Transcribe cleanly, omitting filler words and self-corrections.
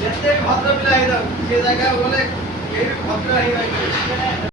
ଯେତେ ଭଦ୍ର ପିଲା ହେଇଥାଉ ସେ ଜାଗା ଗଲେ କେହି ବି ଭଦ୍ର ହେଇପାରିବେ।